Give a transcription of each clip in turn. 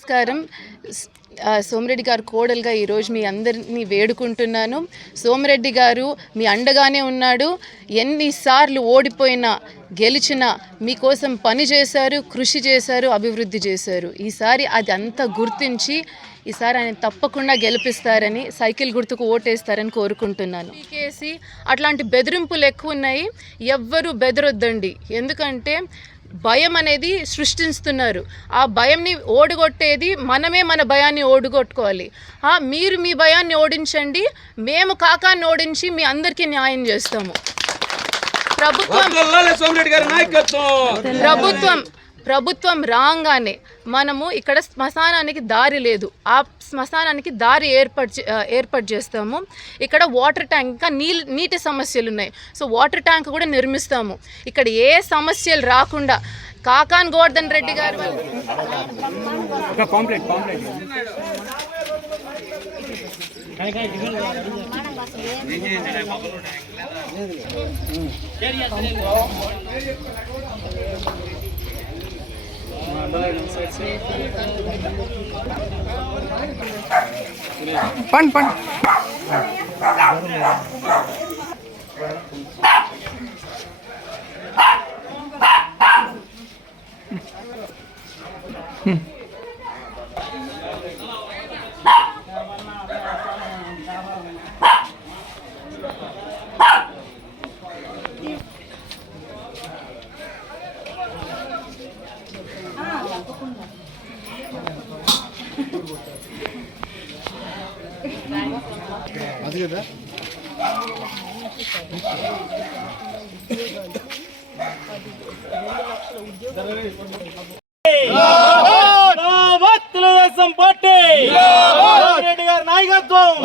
నమస్కారం. సోమిరెడ్డి గారు కోడలుగా ఈరోజు మీ అందరినీ వేడుకుంటున్నాను. సోమిరెడ్డి గారు మీ అండగానే ఉన్నాడు. ఎన్నిసార్లు ఓడిపోయినా గెలిచినా మీకోసం పని చేశారు కృషి చేశారు అభివృద్ధి చేశారు. ఈసారి అది అంతా గుర్తించి ఈసారి ఆయన తప్పకుండా గెలిపిస్తారని సైకిల్ గుర్తుకు ఓటేస్తారని కోరుకుంటున్నాను. కేసి అట్లాంటి బెదిరింపులు ఎక్కువ ఉన్నాయి ఎవ్వరూ బెదరొద్దండి. ఎందుకంటే భయం అనేది సృష్టిస్తున్నారు ఆ భయంని ఓడగొట్టేది మనమే మన భయాన్ని ఓడగొట్టుకోవాలి. మీరు మీ భయాన్ని ఓడించండి మేము కాకాన్ని ఓడించి మీ అందరికీ న్యాయం చేస్తాము. ప్రభుత్వం ప్రభుత్వం ప్రభుత్వం రాగానే మనము ఇక్కడ శ్మశానానికి దారి లేదు. ఆ శ్మశానానికి దారి ఏర్పాటు చే- ఏర్పాటు చేస్తాము. ఇక్కడ వాటర్ ట్యాంక్ ఇంకా నీళ్ళు నీటి సమస్యలు ఉన్నాయి సో వాటర్ ట్యాంక్ కూడా నిర్మిస్తాము. ఇక్కడ ఏ సమస్యలు రాకుండా కాకాన్ గోవర్ధన్ రెడ్డి గారు వాళ్ళు પણ પણ Hmm. పండి జిందాబాద్ తెలుగుదేశం పార్టీ రెడ్డి గారి నాయకత్వం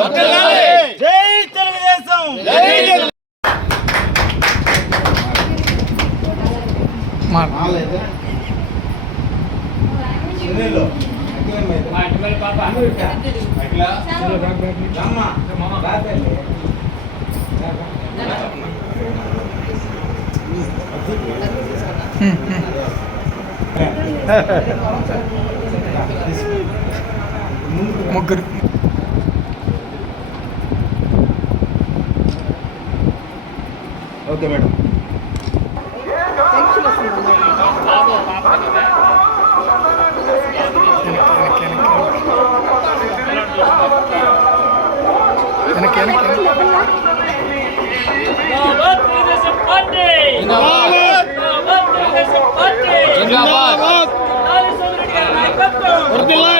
జై తెలుగుదేశం మా ముగ్గురు ఓకే మేడం వెనక్కి వెనక్కి Urdillah